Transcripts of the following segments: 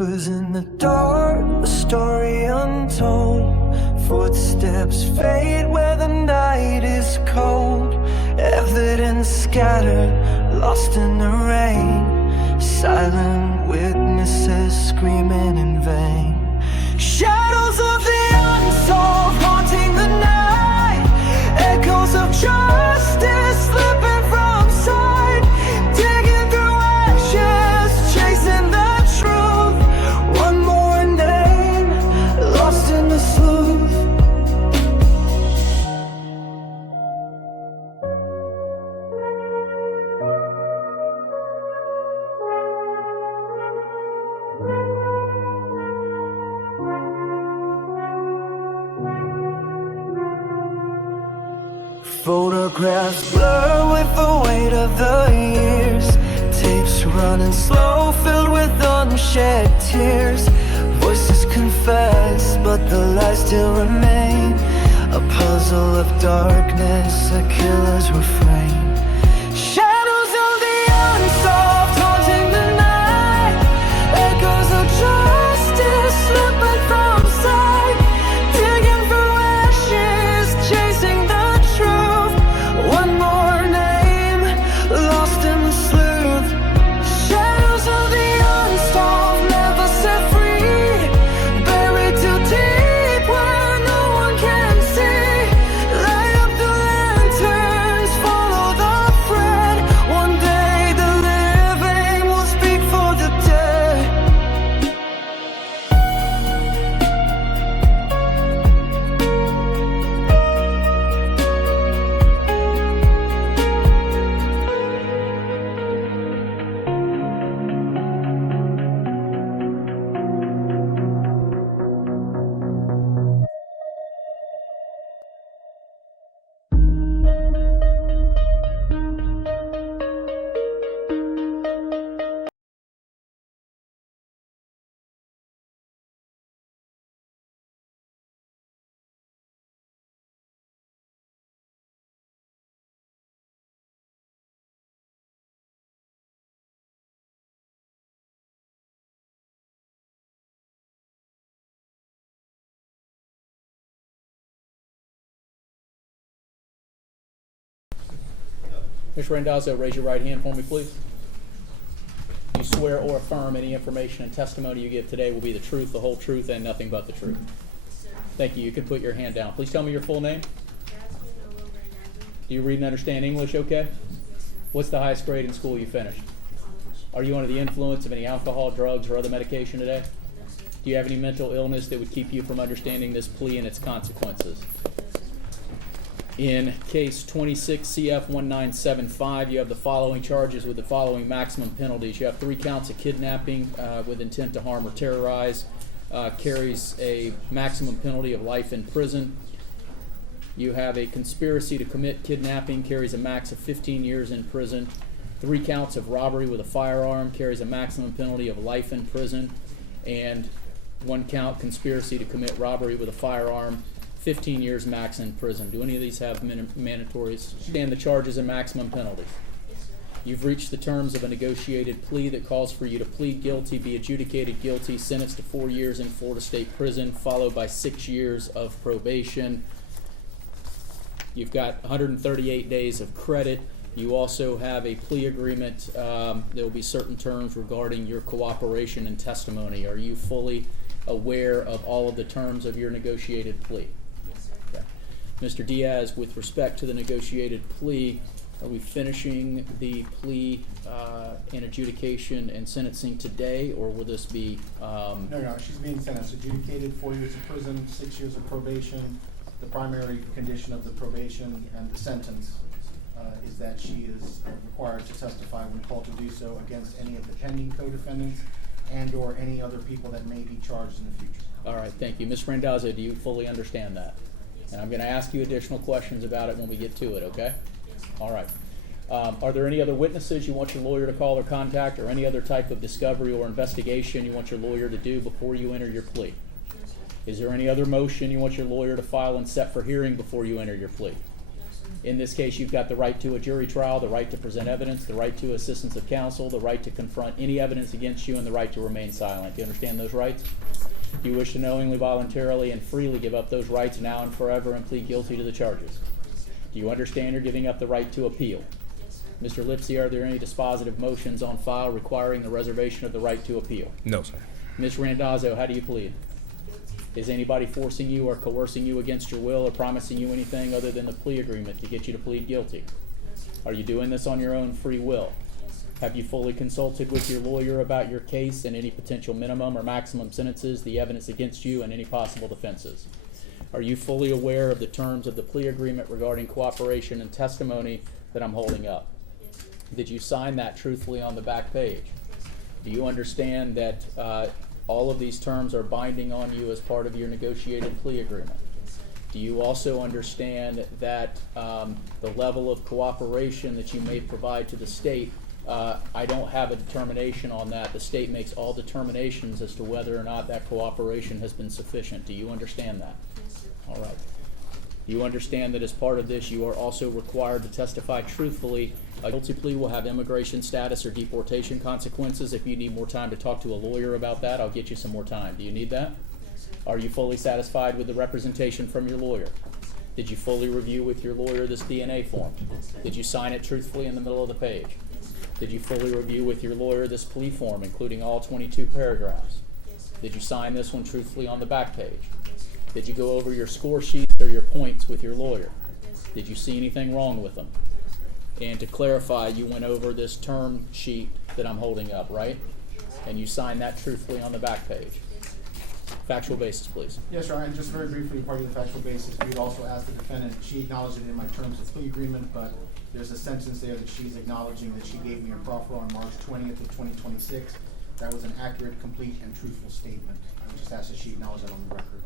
Whispers in the dark, a story untold. Footsteps fade where the night is cold. Evidence scattered, lost in the rain. Silent witnesses screaming in vain. Shadows of the unsolved haunting the night. Echoes of justice slipping from sight. Digging through ashes, chasing the truth. One more name, lost in the sleuth. Photographs blur with the weight of the years. Tapes running slow, filled with unshed tears. Voices confess, but the lies still remain. A puzzle of darkness, a killer's refrain. Shadows of the unsolved haunting the night. Echoes of justice slipping from sight. Digging through ashes, chasing the truth. One more name, lost in the sleuth. Shadows of the unsolved, never set free. Buried too deep where no one can see. Light up the lanterns, follow the thread. One day the living will speak for the dead. Ms. Randazzo, raise your right hand for me, please. You swear or affirm any information and testimony you give today will be the truth, the whole truth, and nothing but the truth. Thank you. You can put your hand down. Please tell me your full name. Jasmine Randazzo. Do you read and understand English okay? What's the highest grade in school you finished? Are you under the influence of any alcohol, drugs, or other medication today? Do you have any mental illness that would keep you from understanding this plea and its consequences? In case 26 CF 1975, you have the following charges with the following maximum penalties. You have 3 counts of kidnapping with intent to harm or terrorize, carries a maximum penalty of life in prison. You have a conspiracy to commit kidnapping, carries a max of 15 years in prison. 3 counts of robbery with a firearm, carries a maximum penalty of life in prison. And 1 count conspiracy to commit robbery with a firearm, 15 years max in prison. Do any of these have mandatories? Stand the charges and maximum penalties. You've reached the terms of a negotiated plea that calls for you to plead guilty, be adjudicated guilty, sentenced to 4 years in Florida State Prison, followed by 6 years of probation. You've got 138 days of credit. You also have a plea agreement. There will be certain terms regarding your cooperation and testimony. Are you fully aware of all of the terms of your negotiated plea? Okay. Mr. Diaz, with respect to the negotiated plea, are we finishing the plea in adjudication and sentencing today, or will this be? No, she's being sentenced, adjudicated 4 years of prison, 6 years of probation. The primary condition of the probation and the sentence is that she is required to testify when called to do so against any of the pending co-defendants and or any other people that may be charged in the future. All right, thank you. Ms. Randazzo, do you fully understand that? And I'm going to ask you additional questions about it when we get to it, okay? All right. Are there any other witnesses you want your lawyer to call or contact, or any other type of discovery or investigation you want your lawyer to do before you enter your plea? Is there any other motion you want your lawyer to file and set for hearing before you enter your plea? In this case, you've got the right to a jury trial, the right to present evidence, the right to assistance of counsel, the right to confront any evidence against you, and the right to remain silent. Do you understand those rights? Do you wish to knowingly, voluntarily, and freely give up those rights now and forever and plead guilty to the charges? Do you understand you're giving up the right to appeal? Mr. Lipsey, are there any dispositive motions on file requiring the reservation of the right to appeal? No, sir. Ms. Randazzo, how do you plead? Is anybody forcing you or coercing you against your will or promising you anything other than the plea agreement to get you to plead guilty? Are you doing this on your own free will? Have you fully consulted with your lawyer about your case and any potential minimum or maximum sentences, the evidence against you, and any possible defenses? Are you fully aware of the terms of the plea agreement regarding cooperation and testimony that I'm holding up? Did you sign that truthfully on the back page? Do you understand that all of these terms are binding on you as part of your negotiated plea agreement? Do you also understand that the level of cooperation that you may provide to the state, I don't have a determination on that. The state makes all determinations as to whether or not that cooperation has been sufficient. Do you understand that? All right. You understand that as part of this, you are also required to testify truthfully. A guilty plea will have immigration status or deportation consequences. If you need more time to talk to a lawyer about that, I'll get you some more time. Do you need that? Are you fully satisfied with the representation from your lawyer? Did you fully review with your lawyer this DNA form? Did you sign it truthfully in the middle of the page? Did you fully review with your lawyer this plea form, including all 22 paragraphs? Did you sign this one truthfully on the back page? Did you go over your score sheets or your points with your lawyer? Did you see anything wrong with them? And to clarify, you went over this term sheet that I'm holding up, right? And you signed that truthfully on the back page. Factual basis, please. Yes, sir, and just very briefly, part of the factual basis, we'd also asked the defendant, she acknowledged it in my terms of plea agreement, but there's a sentence there that she's acknowledging that she gave me a proffer on March 20th of 2026. That was an accurate, complete, and truthful statement. I would just ask that she acknowledge that on the record.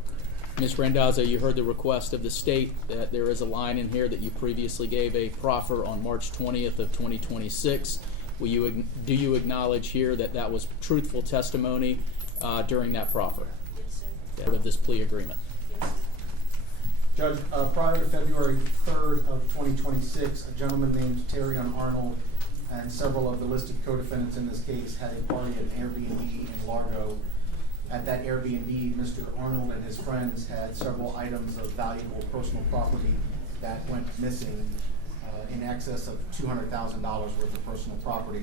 Ms. Randazzo, you heard the request of the state that there is a line in here that you previously gave a proffer on March 20th of 2026. Do you acknowledge here that that was truthful testimony during that proffer? Part of this plea agreement. Judge, prior to February 3rd of 2026, a gentleman named Terrion Arnold and several of the listed co-defendants in this case had a party at an Airbnb in Largo. At that Airbnb, Mr. Arnold and his friends had several items of valuable personal property that went missing, in excess of $200,000 worth of personal property.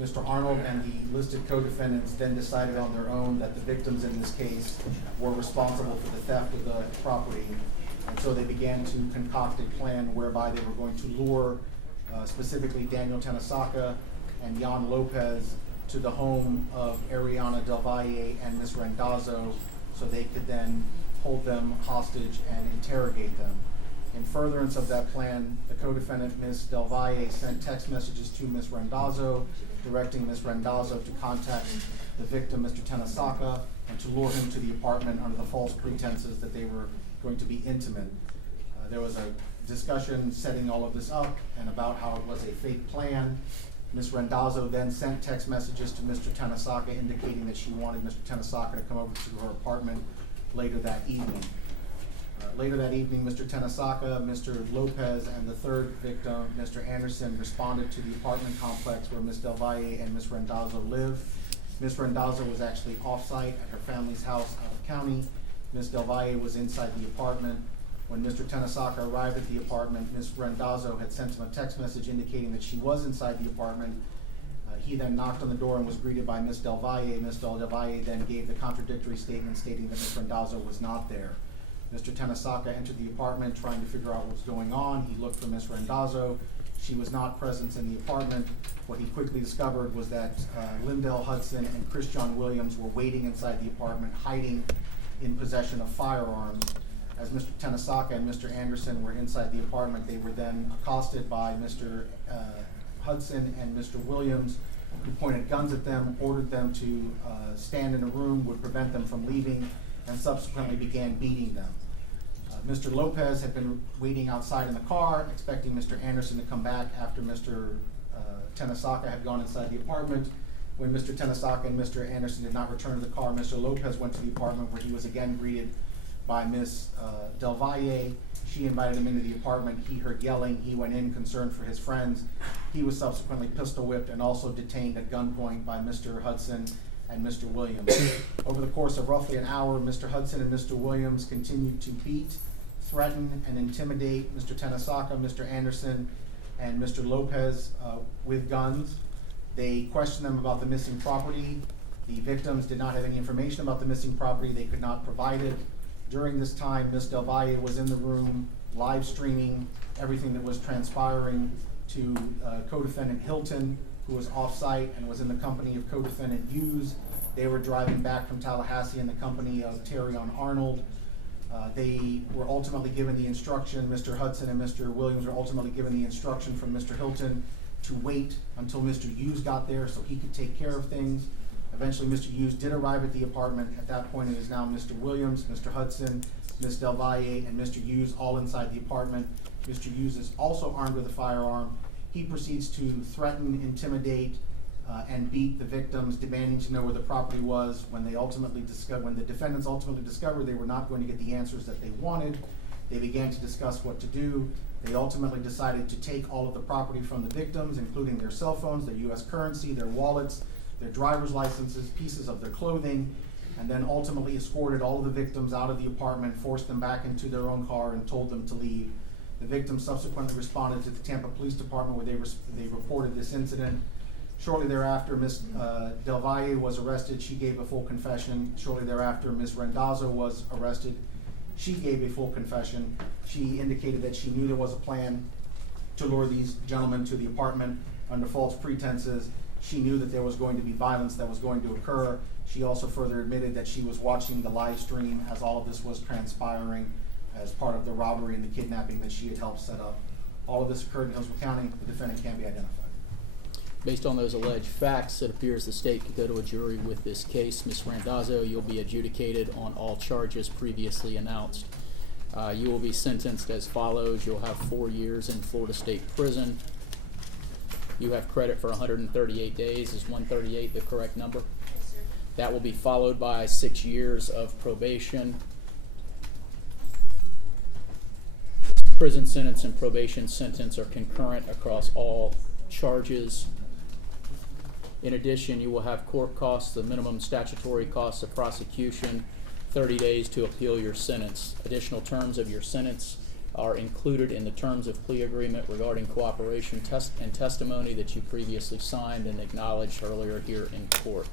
Mr. Arnold and the listed co-defendants then decided on their own that the victims in this case were responsible for the theft of the property. And so they began to concoct a plan whereby they were going to lure specifically Daniel Tenesaka and Jan Lopez to the home of Ariana Del Valle and Ms. Randazzo so they could then hold them hostage and interrogate them. In furtherance of that plan, the co-defendant, Ms. Del Valle, sent text messages to Ms. Randazzo, directing Ms. Randazzo to contact the victim, Mr. Tenesaka, and to lure him to the apartment under the false pretenses that they were going to be intimate. There was a discussion setting all of this up and about how it was a fake plan. Ms. Randazzo then sent text messages to Mr. Tenesaka indicating that she wanted Mr. Tenesaka to come over to her apartment later that evening. Later that evening, Mr. Tenesaka, Mr. Lopez, and the third victim, Mr. Anderson, responded to the apartment complex where Ms. Del Valle and Ms. Randazzo live. Ms. Randazzo was actually off-site at her family's house out of county. Ms. Del Valle was inside the apartment. When Mr. Tenesaka arrived at the apartment, Ms. Randazzo had sent him a text message indicating that she was inside the apartment. He then knocked on the door and was greeted by Ms. Del Valle. Ms. Del Valle then gave the contradictory statement stating that Ms. Randazzo was not there. Mr. Tenesaka entered the apartment trying to figure out what was going on. He looked for Ms. Randazzo. She was not present in the apartment. What he quickly discovered was that Lindell Hudson and Christian Williams were waiting inside the apartment, hiding in possession of firearms. As Mr. Tenesaka and Mr. Anderson were inside the apartment, they were then accosted by Mr. Hudson and Mr. Williams, who pointed guns at them, ordered them to stand in a room, would prevent them from leaving, and subsequently began beating them. Mr. Lopez had been waiting outside in the car, expecting Mr. Anderson to come back after Mr. Tenesaka had gone inside the apartment. When Mr. Tenesaka and Mr. Anderson did not return to the car, Mr. Lopez went to the apartment where he was again greeted by Miss Del Valle. She invited him into the apartment. He heard yelling. He went in concerned for his friends. He was subsequently pistol whipped and also detained at gunpoint by Mr. Hudson and Mr. Williams. Over the course of roughly an hour, Mr. Hudson and Mr. Williams continued to beat, threaten, and intimidate Mr. Tenesaka, Mr. Anderson, and Mr. Lopez with guns. They questioned them about the missing property. The victims did not have any information about the missing property. They could not provide it. During this time, Ms. Del Valle was in the room live streaming everything that was transpiring to co-defendant Hilton, who was off-site and was in the company of co-defendant Hughes. They were driving back from Tallahassee in the company of Terrion Arnold. They were ultimately given the instruction, Mr. Hudson and Mr. Williams were ultimately given the instruction from Mr. Hilton to wait until Mr. Hughes got there so he could take care of things. Eventually, Mr. Hughes did arrive at the apartment. At that point, it is now Mr. Williams, Mr. Hudson, Ms. Del Valle, and Mr. Hughes all inside the apartment. Mr. Hughes is also armed with a firearm. He proceeds to threaten, intimidate, and beat the victims, demanding to know where the property was. When the defendants ultimately discovered they were not going to get the answers that they wanted, they began to discuss what to do. They ultimately decided to take all of the property from the victims, including their cell phones, their U.S. currency, their wallets, their driver's licenses, pieces of their clothing, and then ultimately escorted all of the victims out of the apartment, forced them back into their own car, and told them to leave. The victims subsequently responded to the Tampa Police Department where they reported this incident. Shortly thereafter, Ms. Del Valle was arrested. She gave a full confession. Shortly thereafter, Ms. Randazzo was arrested. She gave a full confession. She indicated that she knew there was a plan to lure these gentlemen to the apartment under false pretenses. She knew that there was going to be violence that was going to occur. She also further admitted that she was watching the live stream as all of this was transpiring as part of the robbery and the kidnapping that she had helped set up. All of this occurred in Hillsborough County. The defendant can be identified. Based on those alleged facts, it appears the state could go to a jury with this case. Ms. Randazzo, you'll be adjudicated on all charges previously announced. You will be sentenced as follows. You'll have 4 years in Florida State Prison. You have credit for 138 days. Is 138 the correct number? Yes, sir. That will be followed by 6 years of probation. Prison sentence and probation sentence are concurrent across all charges. In addition, you will have court costs, the minimum statutory costs of prosecution, 30 days to appeal your sentence. Additional terms of your sentence are included in the terms of plea agreement regarding cooperation and testimony that you previously signed and acknowledged earlier here in court.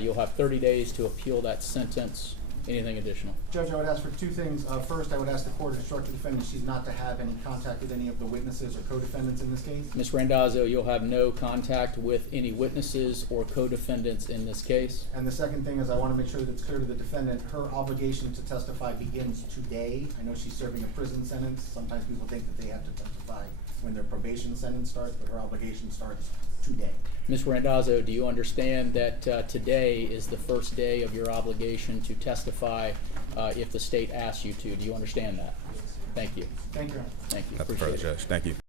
You'll have 30 days to appeal that sentence. Anything additional? Judge, I would ask for two things. First, I would ask the court to instruct the defendant she's not to have any contact with any of the witnesses or co-defendants in this case. Ms. Randazzo, you'll have no contact with any witnesses or co-defendants in this case. And the second thing is I want to make sure that it's clear to the defendant her obligation to testify begins today. I know she's serving a prison sentence. Sometimes people think that they have to testify when their probation sentence starts, but her obligation starts today. Ms. Randazzo, do you understand that today is the first day of your obligation to testify if the state asks you to? Do you understand that? Thank you. Thank you, Your Honor. Thank you. Nothing Appreciate further, it. Judge. Thank you.